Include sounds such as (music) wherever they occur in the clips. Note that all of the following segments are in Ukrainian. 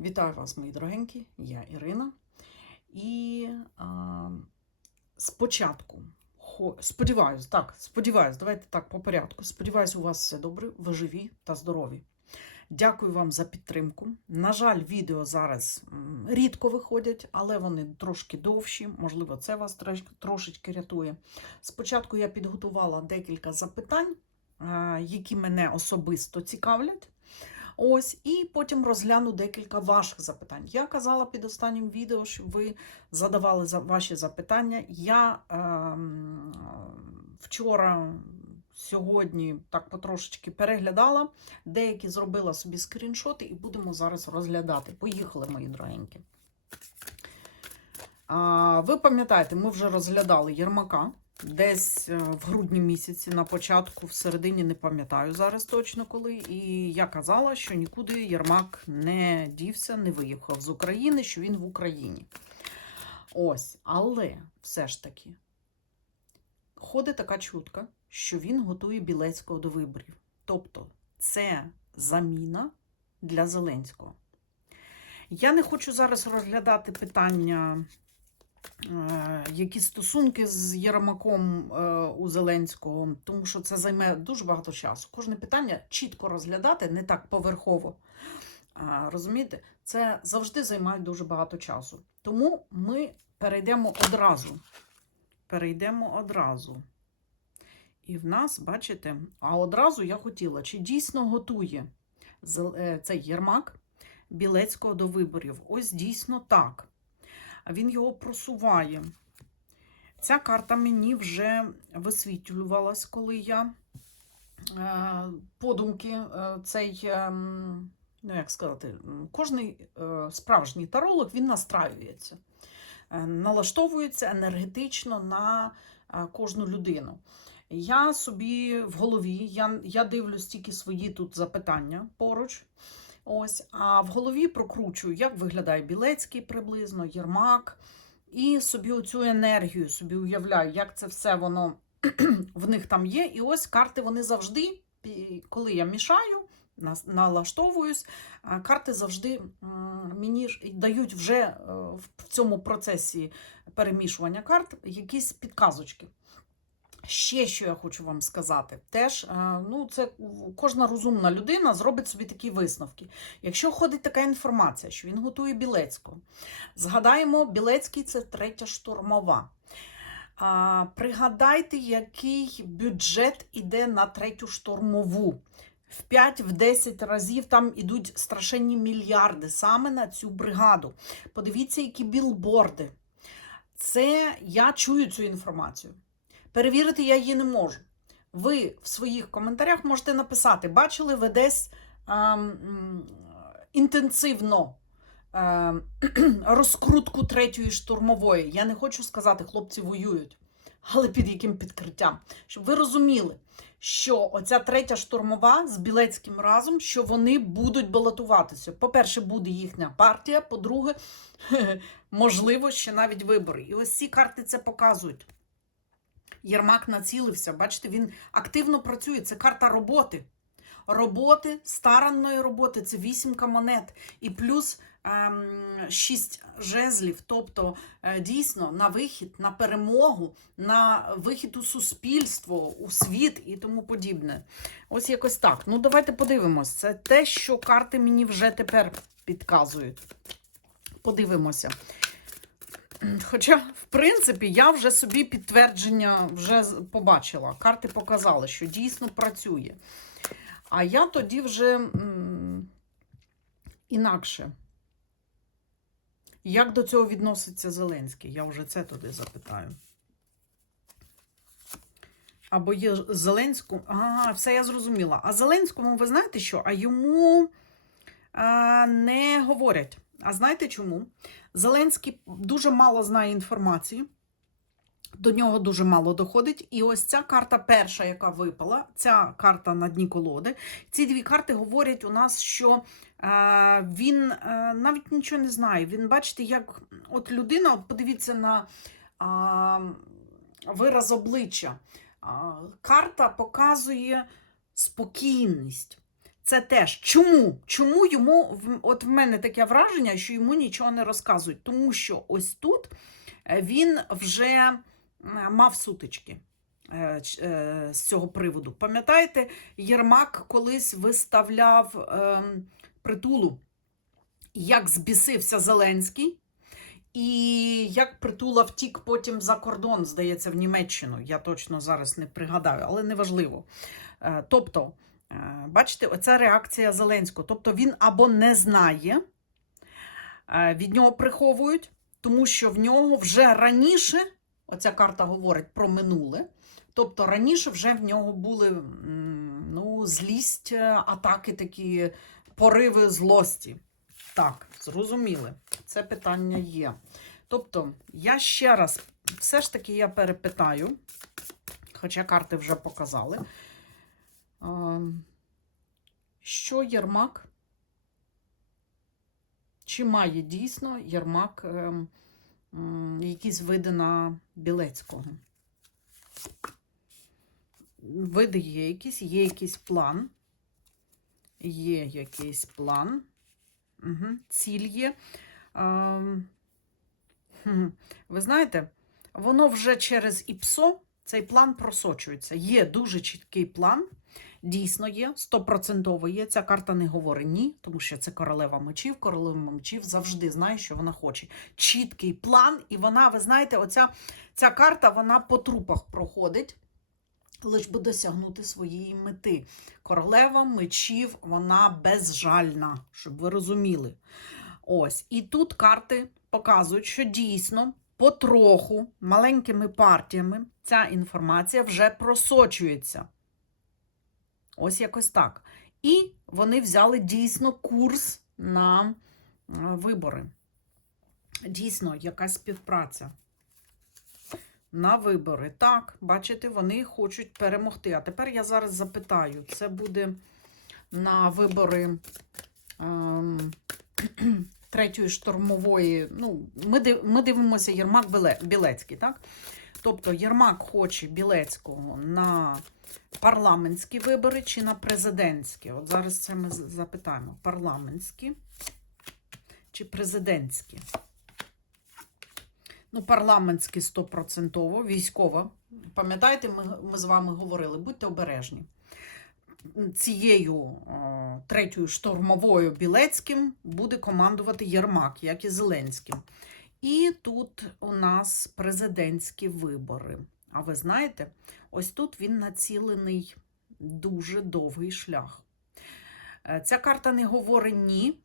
Вітаю вас, мої дорогенькі, я Ірина. І а, спочатку, сподіваюсь, так, сподіваюсь, давайте так по порядку. Сподіваюсь, у вас все добре, ви живі та здорові. Дякую вам за підтримку. На жаль, відео зараз рідко виходять, але вони трошки довші. Можливо, це вас трошечки рятує. Спочатку я підготувала декілька запитань, які мене особисто цікавлять. Ось, і потім розгляну декілька ваших запитань. Я казала під останнім відео, щоб ви задавали ваші запитання. Я ем, вчора, сьогодні так потрошечки переглядала, деякі зробила собі скріншоти, і будемо зараз розглядати. Поїхали, мої дорогенькі. А, ви пам'ятаєте, ми вже розглядали Єрмака. Десь е, в грудні місяці, на початку, в середині, не пам'ятаю зараз точно коли. І я казала, що нікуди Єрмак не дівся, не виїхав з України, що він в Україні. Ось, але все ж таки ходить така чутка, що він готує Білецького до виборів. Тобто, це заміна для Зеленського. Я не хочу зараз розглядати питання які стосунки з Єрмаком е, у Зеленського, тому що це займе дуже багато часу. Кожне питання чітко розглядати, не так поверхово. Розумієте, це завжди займає дуже багато часу. Тому ми перейдемо одразу. Перейдемо одразу. І в нас, бачите, а одразу я хотіла, чи дійсно готує е, цей Єрмак Білецького до виборів? Ось дійсно так він його просуває. Ця карта мені вже висвітлювалась, коли я е, подумки е, цей, е, ну як сказати, кожний справжній таролог він настраюється, налаштовується енергетично на кожну людину. Я собі в голові, я, я дивлюсь тільки свої тут запитання поруч. Ось, а в голові прокручую, як виглядає Білецький приблизно, Єрмак, і собі оцю енергію собі уявляю, як це все воно (clears throat) в них там є. І ось карти вони завжди, коли я мішаю, налаштовуюсь, карти завжди мені дають вже е, в цьому процесі перемішування карт якісь підказочки. Ще що я хочу вам сказати, теж е, ну, це кожна розумна людина зробить собі такі висновки. Якщо ходить така інформація, що він готує Білецького, згадаємо, Білецький це третя штурмова. А, пригадайте, який бюджет іде на третю штурмову. В 5-10 разів там ідуть страшенні мільярди саме на цю бригаду. Подивіться, які білборди. Це я чую цю інформацію. Перевірити я її не можу. Ви в своїх коментарях можете написати, бачили ви десь ем, інтенсивно ем, (clears throat) розкрутку третьої штурмової. Я не хочу сказати, хлопці воюють, але під яким підкриттям? Щоб ви розуміли, що оця третя штурмова з Білецьким разом, що вони будуть балотуватися. По-перше, буде їхня партія, по-друге, (laughs) можливо, ще навіть вибори. І ось ці карти це показують. Єрмак націлився. Бачите, він активно працює. Це карта роботи. Роботи, старанної роботи це вісімка монет. І плюс ем, шість жезлів. Тобто, е, дійсно, на вихід, на перемогу, на вихід у суспільство, у світ і тому подібне. Ось якось так. Ну, давайте подивимось. Це те, що карти мені вже тепер підказують. Подивимося. Хоча, в принципі, я вже собі підтвердження вже побачила. Карти показали, що дійсно працює. А я тоді вже м, інакше. Як до цього відноситься Зеленський? Я вже це туди запитаю. Або є Зеленському. А, все я зрозуміла. А Зеленському, ви знаєте що? А йому а, не говорять. А знаєте чому? Зеленський дуже мало знає інформації, до нього дуже мало доходить. І ось ця карта перша, яка випала, ця карта на дні колоди. Ці дві карти говорять у нас, що е, він е, навіть нічого не знає. Він, бачите, як от людина, от подивіться на вираз обличчя. Карта показує спокійність. Це теж. Чому? Чому йому, от в мене таке враження, що йому нічого не розказують. Тому що ось тут е, він вже мав сутички е, е, з цього приводу. Пам'ятаєте, Єрмак колись виставляв ем, притулу, як збісився Зеленський. І як притула втік потім за кордон, здається, в Німеччину. Я точно зараз не пригадаю, але неважливо. Е, Тобто, е, бачите, оця реакція Зеленського. Тобто він або не знає, е, від нього приховують, тому що в нього вже раніше, оця карта говорить про минуле. Тобто раніше вже в нього були ну, злість, е, атаки, такі пориви злості. Так, зрозуміли. Це питання є. Тобто, я ще раз, все ж таки, я перепитаю, хоча карти вже показали, що Єрмак, чи має дійсно Єрмак ем, якісь види на Білецького? Види є якісь, є якийсь план. Є якийсь план. Угу. Ціль є. Ем, Ви знаєте, воно вже через ІПСО цей план просочується. Є дуже чіткий план, дійсно є, стопроцентово є. Ця карта не говорить ні, тому що це королева мечів. Королева мечів завжди знає, що вона хоче. Чіткий план, і вона, ви знаєте, оця ця карта вона по трупах проходить. Лиш би досягнути своєї мети. Королева мечів, вона безжальна, щоб ви розуміли. Ось. І тут карти показують, що дійсно потроху, маленькими партіями, ця інформація вже просочується. Ось якось так. І вони взяли дійсно курс на е, вибори. Дійсно, якась співпраця. На вибори. Так, бачите, вони хочуть перемогти. А тепер я зараз запитаю: це буде на вибори ем, (clears throat) третьої штурмової. Ну, ми, ми дивимося Єрмак Білецький, так? Тобто Єрмак хоче Білецького на парламентські вибори чи на президентські. От зараз це ми запитаємо: парламентські чи президентські? Ну, парламентські стопроцентово, військова. Пам'ятаєте, ми, ми з вами говорили, будьте обережні. Цією о, третьою штурмовою Білецьким буде командувати Єрмак, як і Зеленським. І тут у нас президентські вибори. А ви знаєте, ось тут він націлений дуже довгий шлях. Е, Ця карта не говорить ні.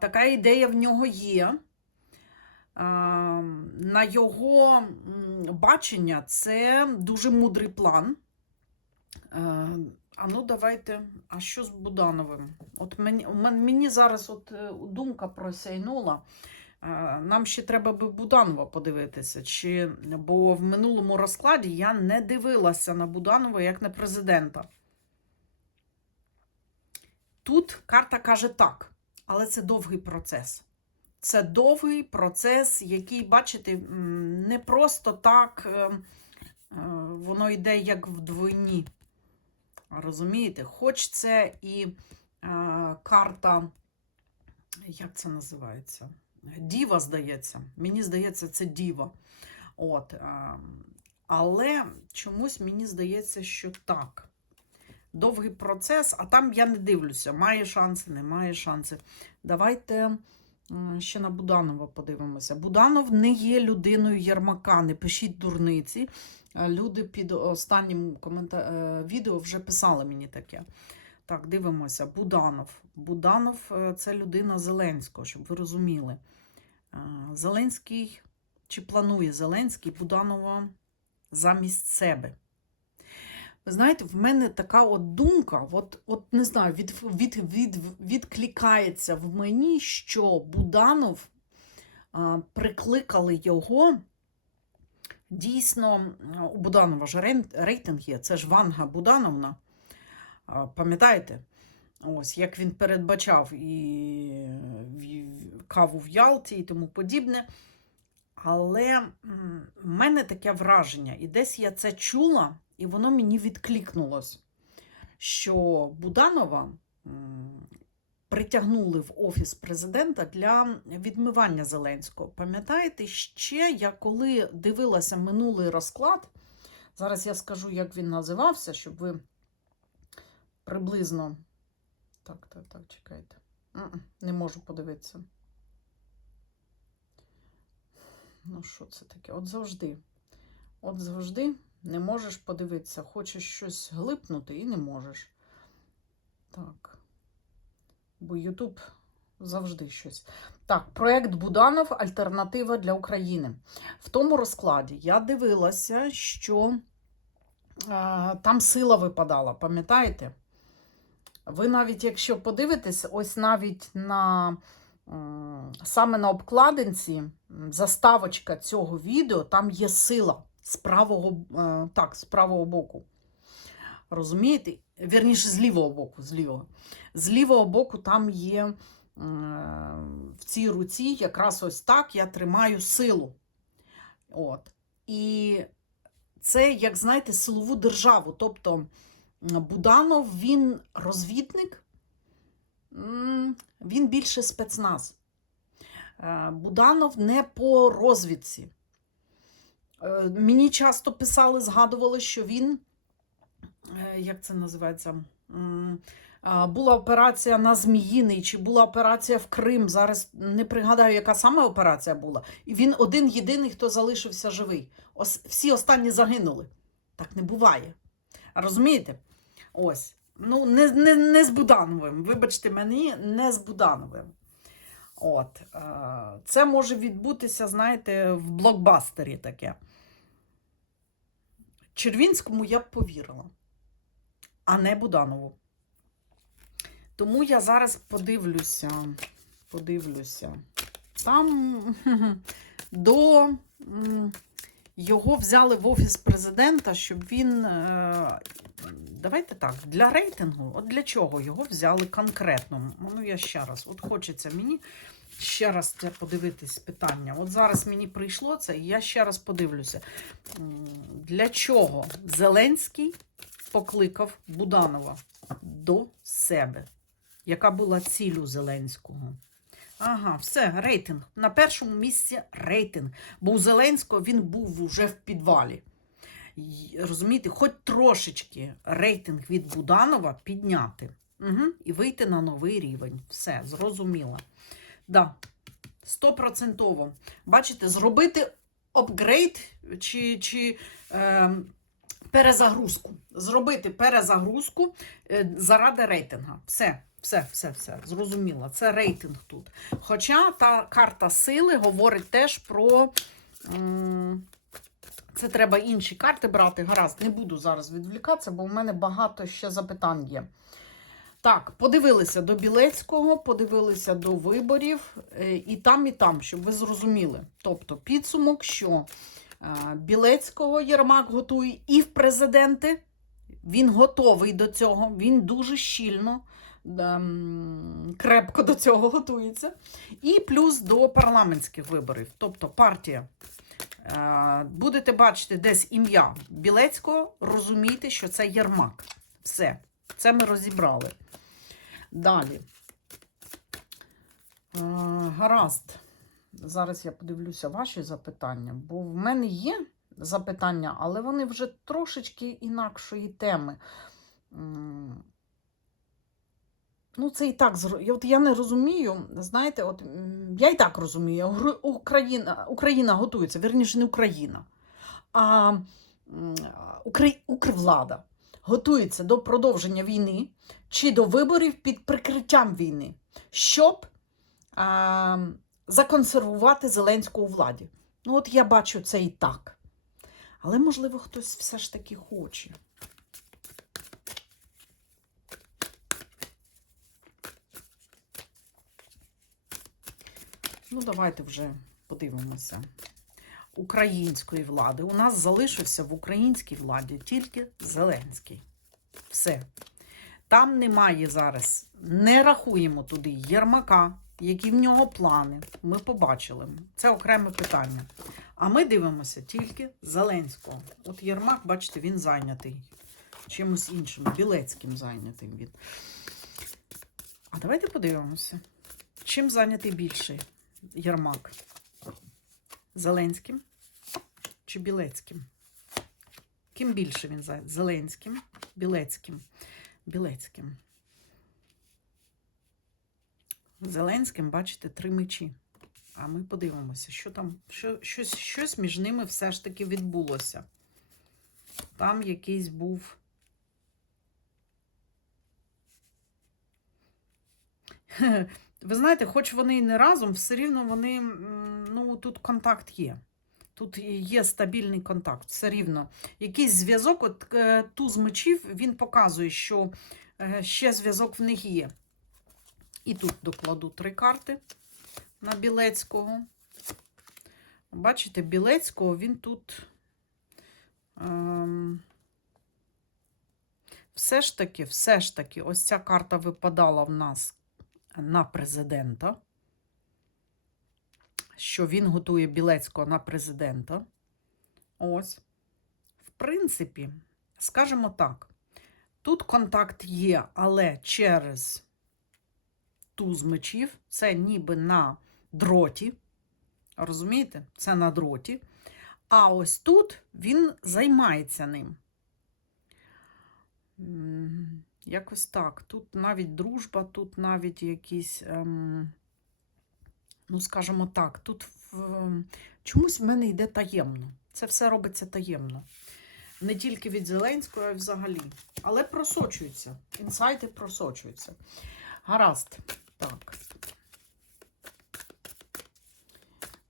Така ідея в нього є. На його бачення це дуже мудрий план. Е, А ну давайте. А що з Будановим? От мені, мені зараз от е, думка просяйнула. Нам ще треба би Буданова подивитися. Чи, бо в минулому розкладі я не дивилася на Буданова як на президента. Тут карта каже так, але це довгий процес. Це довгий процес, який, бачите, не просто так е, е, воно йде як вдвойні. Розумієте? Хоч це і е, карта, як це називається? Діва, здається. Мені здається, це діва. От, е, але чомусь мені здається, що так. Довгий процес, а там я не дивлюся, має шанси, не має шанси. Давайте ще на Буданова подивимося. Буданов не є людиною Єрмака, не пишіть дурниці. Е, Люди під останнім комента... е, відео вже писали мені таке. Так, дивимося. Буданов. Буданов е, це людина Зеленського, щоб ви розуміли. Зеленський, чи планує Зеленський Буданова замість себе. Ви знаєте, в мене така от думка, от, от не знаю, від, від, від, відкликається в мені, що Буданов а, прикликали його. Дійсно, у Буданова ж рейтинг є, це ж Ванга Будановна. Пам'ятаєте? Ось, як він передбачав і каву в Ялті і тому подібне. Але в мене таке враження, і десь я це чула, і воно мені відкликнулось. що Буданова притягнули в офіс президента для відмивання Зеленського. Пам'ятаєте, ще я коли дивилася минулий розклад, зараз я скажу, як він називався, щоб ви приблизно. Так, так, так, чекайте. Не можу подивитися. Ну, що це таке? От завжди. От завжди не можеш подивитися. Хочеш щось глипнути і не можеш. Так. Бо Ютуб завжди щось. Так, проект Буданов Альтернатива для України. В тому розкладі я дивилася, що е, там сила випадала, пам'ятаєте? Ви навіть, якщо подивитесь, ось навіть на саме на обкладинці заставочка цього відео, там є сила з правого, е, так, з правого боку. Розумієте? Вірніше, з лівого боку. З лівого, з лівого боку там є е, в цій руці якраз ось так я тримаю силу. От. І це, як знаєте, силову державу. Тобто Буданов він розвідник, він більше спецназ. Е, Буданов не по розвідці. Е, Мені часто писали, згадували, що він, е, як це називається? Була операція на Зміїний, чи була операція в Крим. Зараз не пригадаю, яка саме операція була. І він один єдиний, хто залишився живий. Ос, всі останні загинули. Так не буває. Розумієте? Ось. Ну, не, не, не з Будановим. Вибачте мені, не з Будановим. От. е, Це може відбутися, знаєте, в блокбастері таке. Червінському я б повірила, а не Буданову. Тому я зараз подивлюся. Подивлюся. Там (laughs) до його взяли в офіс президента, щоб він. е, Давайте так, для рейтингу, от для чого його взяли конкретно? Ну, я ще раз, от хочеться мені ще раз це подивитись питання. От зараз мені прийшло це, і я ще раз подивлюся. Для чого Зеленський покликав Буданова до себе? Яка була ціль у Зеленського? Ага, все, рейтинг. На першому місці рейтинг. Бо у Зеленського він був вже в підвалі. Розумієте, хоч трошечки рейтинг від Буданова підняти. Угу. І вийти на новий рівень. Все, зрозуміло. Да, стопроцентово. Бачите, зробити апгрейд чи, чи е, перезагрузку. Зробити перезагрузку е, заради рейтинга. Все, все, все, все. Зрозуміло. Це рейтинг тут. Хоча та карта сили говорить теж про. Це треба інші карти брати. Гаразд, не буду зараз відвлікатися, бо в мене багато ще запитань є. Так, подивилися до Білецького, подивилися до виборів е, і там, і там, щоб ви зрозуміли. Тобто підсумок, що е, Білецького Єрмак готує і в президенти. Він готовий до цього, він дуже щільно, крепко до цього готується. І плюс до парламентських виборів. Тобто партія. Е, Будете бачити десь ім'я Білецького, розумійте, що це Єрмак. Все, це ми розібрали. Далі. Е, Гаразд. Зараз я подивлюся ваші запитання, бо в мене є запитання, але вони вже трошечки інакшої теми. Ну, це і так От я не розумію. Знаєте, от я і так розумію. Україна, Україна готується, вірніше, не Україна, а м, Укра- Укрвлада готується до продовження війни чи до виборів під прикриттям війни, щоб а, законсервувати Зеленського у владі. Ну, от я бачу це і так. Але, можливо, хтось все ж таки хоче. Ну, давайте вже подивимося. Української влади. У нас залишився в українській владі тільки Зеленський. Все. Там немає зараз, не рахуємо туди Єрмака, які в нього плани. Ми побачили. Це окреме питання. А ми дивимося тільки Зеленського. От Єрмак, бачите, він зайнятий. чимось іншим, білецьким зайнятим він. А давайте подивимося. Чим зайнятий більший Єрмак? Зеленським чи Білецьким? Ким більше він зайнятий? Зеленським, Білецьким. Білецьким. Зеленським, бачите, три мечі. А ми подивимося, що там, що, щось, щось між ними все ж таки відбулося. Там якийсь був. Ви знаєте, хоч вони і не разом, все рівно вони, ну, тут контакт є. Тут є стабільний контакт, все рівно. Якийсь зв'язок, от е, туз мечів, він показує, що е, ще зв'язок в них є. І тут докладу три карти на Білецького. Бачите, Білецького він тут. Ем, все ж таки, все ж таки, ось ця карта випадала в нас на президента. Що він готує Білецького на президента. Ось. В принципі, скажімо так, тут контакт є, але через туз мечів, це ніби на дроті. Розумієте? Це на дроті. А ось тут він займається ним. Якось так. Тут навіть дружба, тут навіть якісь, ем, ну, скажімо так, тут в, чомусь в мене йде таємно. Це все робиться таємно. Не тільки від Зеленського, а й взагалі. Але просочуються. Інсайти просочуються. Гаразд. Так.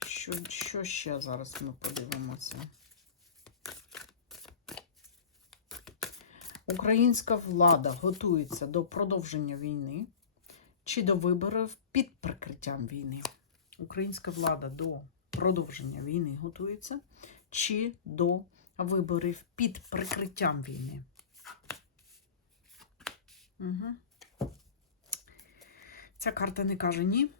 Що, що ще зараз ми подивимося? Українська влада готується до продовження війни чи до виборів під прикриттям війни. Українська влада до продовження війни готується чи до виборів під прикриттям війни. Угу. Ця карта не каже ні.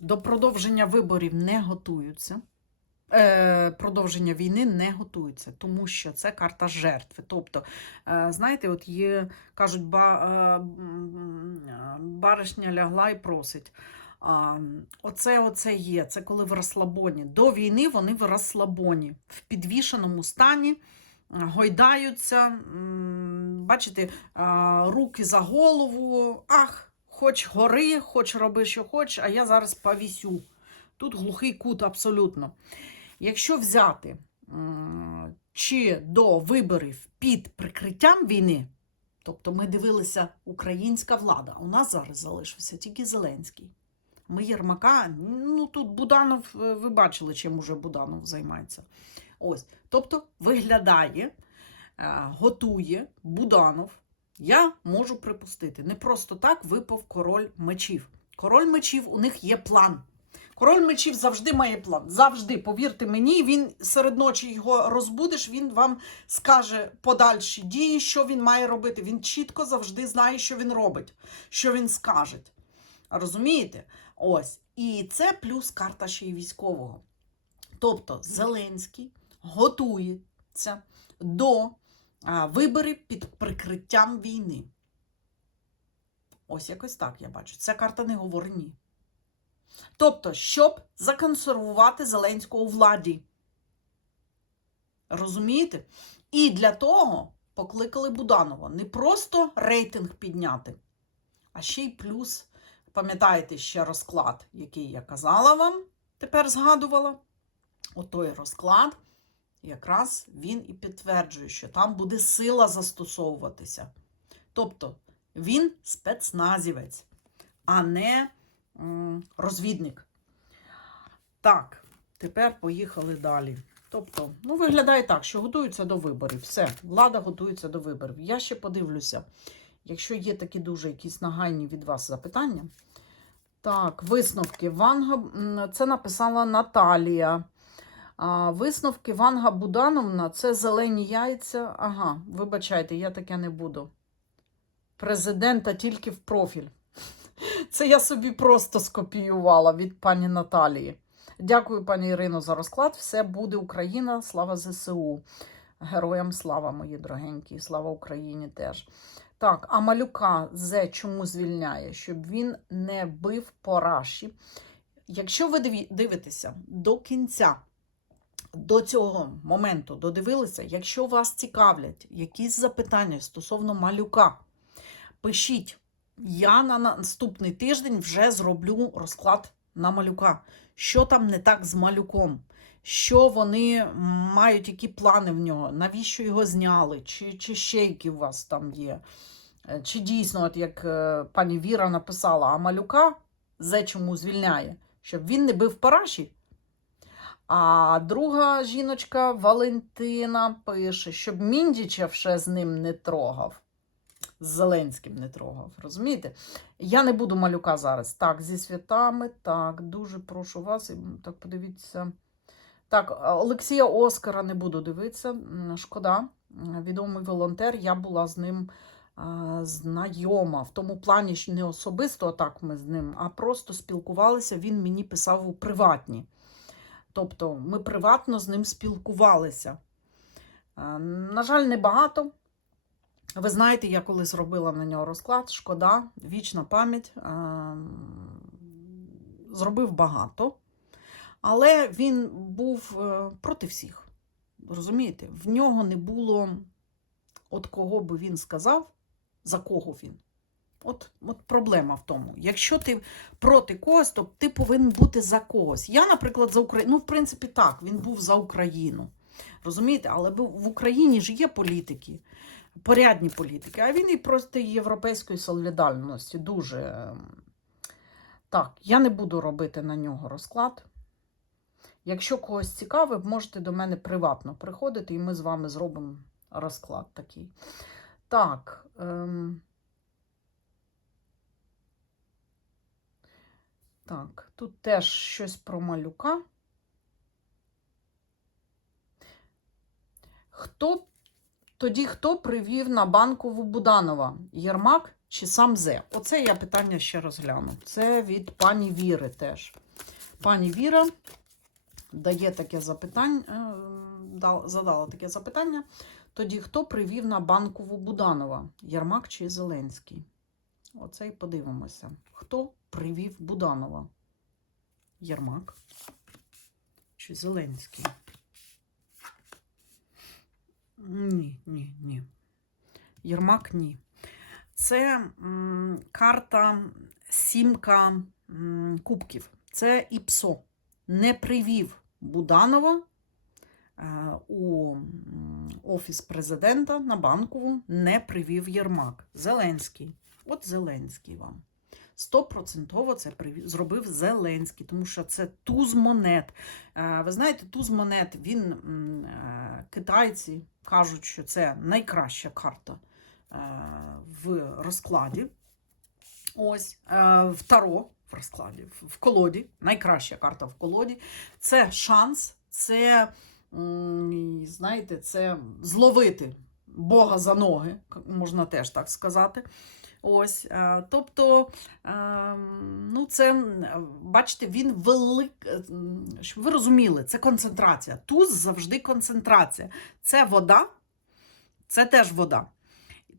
До продовження виборів не готуються. Е, продовження війни не готуються, тому що це карта жертви. Тобто, е, знаєте, от є, кажуть, е, баришня лягла і просить. Оце, оце є. Це коли в розслабоні. До війни вони в розслабоні, в підвішеному стані, гойдаються, бачите, руки за голову. Ах, хоч гори, хоч роби, що хоч, а я зараз повісю. Тут глухий кут абсолютно. Якщо взяти чи до виборів під прикриттям війни, тобто ми дивилися українська влада, у нас зараз залишився тільки Зеленський. Ми Єрмака, ну тут Буданов, е, ви бачили, чим уже Буданов займається. Ось, тобто виглядає, е, готує Буданов. Я можу припустити. Не просто так випав король мечів. Король мечів у них є план. Король мечів завжди має план. Завжди, повірте мені, він серед ночі його розбудиш, він вам скаже подальші дії, що він має робити. Він чітко завжди знає, що він робить, що він скаже. Розумієте? Ось. І це плюс карта ще й військового. Тобто Зеленський готується до виборів під прикриттям війни. Ось якось так я бачу. Ця карта не говорить ні. Тобто, щоб законсервувати Зеленського у владі. Розумієте? І для того покликали Буданова не просто рейтинг підняти, а ще й плюс, пам'ятаєте ще розклад, який я казала вам, тепер згадувала. Отой розклад, якраз він і підтверджує, що там буде сила застосовуватися. Тобто він спецназівець, а не розвідник. Так, тепер поїхали далі. Тобто, ну, виглядає так, що готуються до виборів. Все, влада готується до виборів. Я ще подивлюся, якщо є такі дуже якісь нагайні від вас запитання. Так, висновки. Ванга, це написала Наталія. А, висновки Ванга Будановна це зелені яйця. Ага, вибачайте, я таке не буду. Президента тільки в профіль. Це я собі просто скопіювала від пані Наталії. Дякую, пані Ірино, за розклад. Все буде Україна, слава ЗСУ. Героям слава, мої дорогенькі, слава Україні теж. Так, а малюка Зе чому звільняє? Щоб він не бив по раші. Якщо ви дивитеся до кінця, до цього моменту додивилися, якщо вас цікавлять якісь запитання стосовно малюка, пишіть. Я на наступний тиждень вже зроблю розклад на малюка. Що там не так з малюком? Що вони мають, які плани в нього, навіщо його зняли, чи, чи ще які у вас там є. Е, Чи дійсно, от як е, пані Віра написала, а малюка зе чому звільняє, щоб він не бив параші. А друга жіночка Валентина пише, щоб Міндічев ще з ним не трогав. З Зеленським не трогав. Розумієте? Я не буду малюка зараз. Так, зі святами. Так, дуже прошу вас. Так, подивіться. Так, Олексія Оскара не буду дивитися. Шкода. Відомий волонтер. Я була з ним знайома. В тому плані, що не особисто так ми з ним, а просто спілкувалися. Він мені писав у приватні. Тобто ми приватно з ним спілкувалися. На жаль, небагато. Ви знаєте, я колись зробила на нього розклад, шкода, вічна пам'ять. Зробив багато, але він був е, проти всіх. Розумієте, в нього не було от кого би він сказав, за кого він. От, от проблема в тому. Якщо ти проти когось, то ти повинен бути за когось. Я, наприклад, за Україну. Ну, в принципі, так, він був за Україну. Розумієте, але в Україні ж є політики, порядні політики, а він і просто європейської солідарності. Дуже. ем, Так, я не буду робити на нього розклад. Якщо когось цікавить, можете до мене приватно приходити, і ми з вами зробимо розклад такий. Так. Ем... Так, тут теж щось про малюка. Хто тоді хто привів на банкову Буданова? Єрмак чи сам Зе? Оце я питання ще розгляну. Це від пані Віри теж. Пані Віра дає таке запитання, е, задала таке запитання. Тоді хто привів на банкову Буданова? Єрмак чи Зеленський? Оце і подивимося. Хто привів Буданова? Єрмак чи Зеленський? Ні, ні, ні. Єрмак ні. Це м, карта сімка м, кубків. Це ІПСО. Не привів Буданова е, у офіс президента на банкову, не привів Єрмак. Зеленський. От Зеленський вам. Стопроцентово це зробив Зеленський, тому що це туз монет. Е, Ви знаєте, туз монет, він е, китайці кажуть, що це найкраща карта е, в розкладі. Ось, в Таро в розкладі, в колоді, найкраща карта в колоді. Це шанс, це, знаєте, це зловити Бога за ноги, можна теж так сказати. Ось, е, тобто, е, ну, це, бачите, він велик, е, щоб ви розуміли, це концентрація. Туз завжди концентрація. Це вода, це теж вода.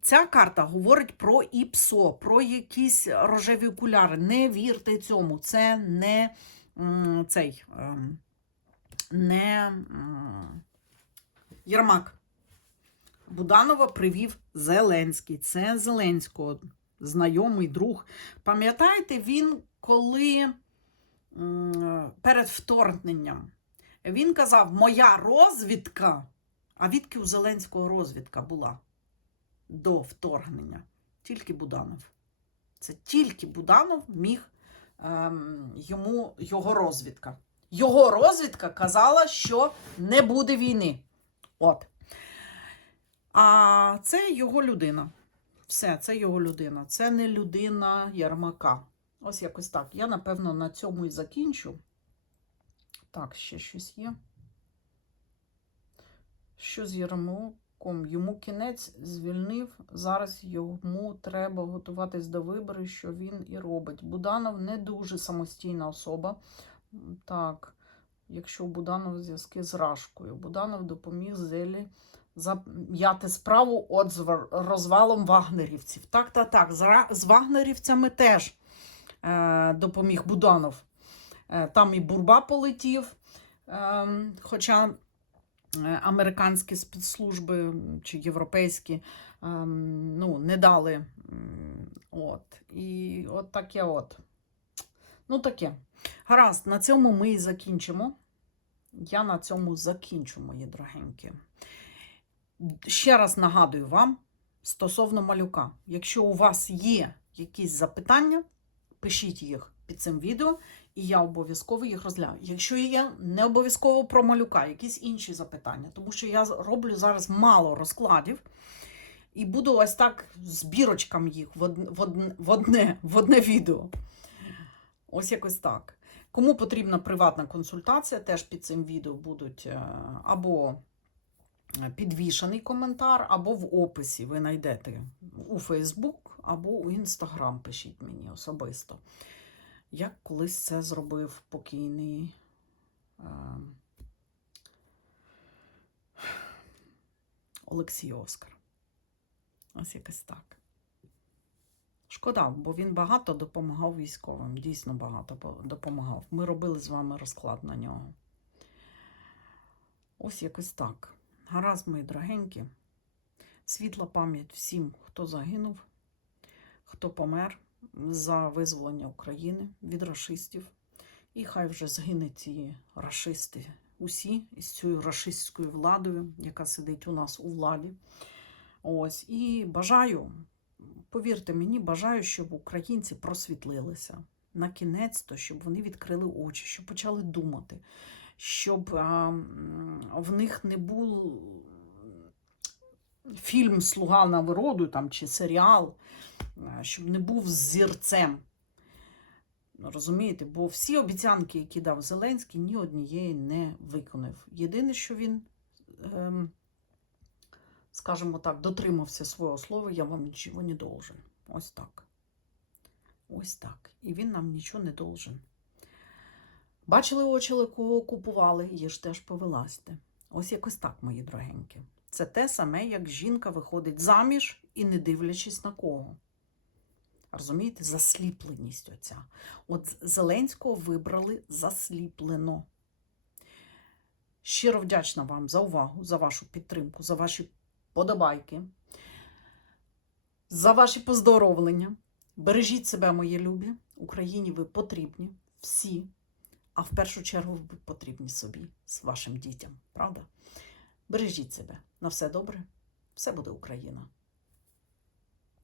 Ця карта говорить про ІПСО, про якісь рожеві окуляри. Не вірте цьому. Це не цей ем, не Єрмак. Буданова привів Зеленський. Це Зеленського, знайомий друг. Пам'ятаєте, він коли перед вторгненням він казав: Моя розвідка. А відки у Зеленського розвідка була до вторгнення? Тільки Буданов. Це тільки Буданов міг ем, йому його розвідка. Його розвідка казала, що не буде війни. От. А це його людина. Все, це його людина. Це не людина Ярмака. Ось якось так. Я, напевно, на цьому і закінчу. Так, ще щось є. Що з Єрмаком? Йому кінець звільнив. Зараз йому треба готуватись до виборів, що він і робить. Буданов не дуже самостійна особа. Так, якщо у Буданова зв'язки з Рашкою. Буданов допоміг Зелі зам'яти справу от розвалом вагнерівців. Так, так, так. З, вагнерівцями теж е, допоміг Буданов. Е, там і Бурба полетів. Е, хоча е, американські спецслужби чи європейські ем, ну, не дали. От. І от таке от. Ну, таке. Гаразд, на цьому ми і закінчимо. Я на цьому закінчу, мої дорогенькі. Ще раз нагадую вам стосовно малюка. Якщо у вас є якісь запитання, пишіть їх під цим відео, і я обов'язково їх розгляну. Якщо є не обов'язково про малюка, якісь інші запитання, тому що я роблю зараз мало розкладів. І буду ось так з бірочками їх в одне, в одне, в одне, в одне відео. Ось якось так. Кому потрібна приватна консультація, теж під цим відео будуть е, або підвішений коментар, або в описі ви знайдете у Facebook, або у Instagram пишіть мені особисто. Як колись це зробив покійний. е, Олексій Оскар. Ось якось так. Шкода, бо він багато допомагав військовим, дійсно багато допомагав. Ми робили з вами розклад на нього. Ось якось так. Гаразд, мої дорогенькі. Світла пам'ять всім, хто загинув, хто помер за визволення України від рашистів. І хай вже згине ці рашисти усі із цією рашистською владою, яка сидить у нас у владі. Ось. І бажаю, повірте мені, бажаю, щоб українці просвітлилися. На кінець то, щоб вони відкрили очі, щоб почали думати, щоб в них не був фільм Слуга народу там, чи серіал, щоб не був зірцем. Розумієте, бо всі обіцянки, які дав Зеленський, ні однієї не виконав. Єдине, що він, ем, скажімо так, дотримався свого слова, я вам нічого не должен. Ось так. Ось так. І він нам нічого не должен. Бачили очі, кого купували, їж теж повилазьте. Ось якось так, мої дорогенькі. Це те саме, як жінка виходить заміж і не дивлячись на кого. Розумієте, засліпленість оця. От Зеленського вибрали засліплено. Щиро вдячна вам за увагу, за вашу підтримку, за ваші подобайки, за ваші поздоровлення. Бережіть себе, мої любі. Україні ви потрібні всі. А в першу чергу ви потрібні собі, з вашим дітям. Правда? Бережіть себе. На все добре. Все буде Україна.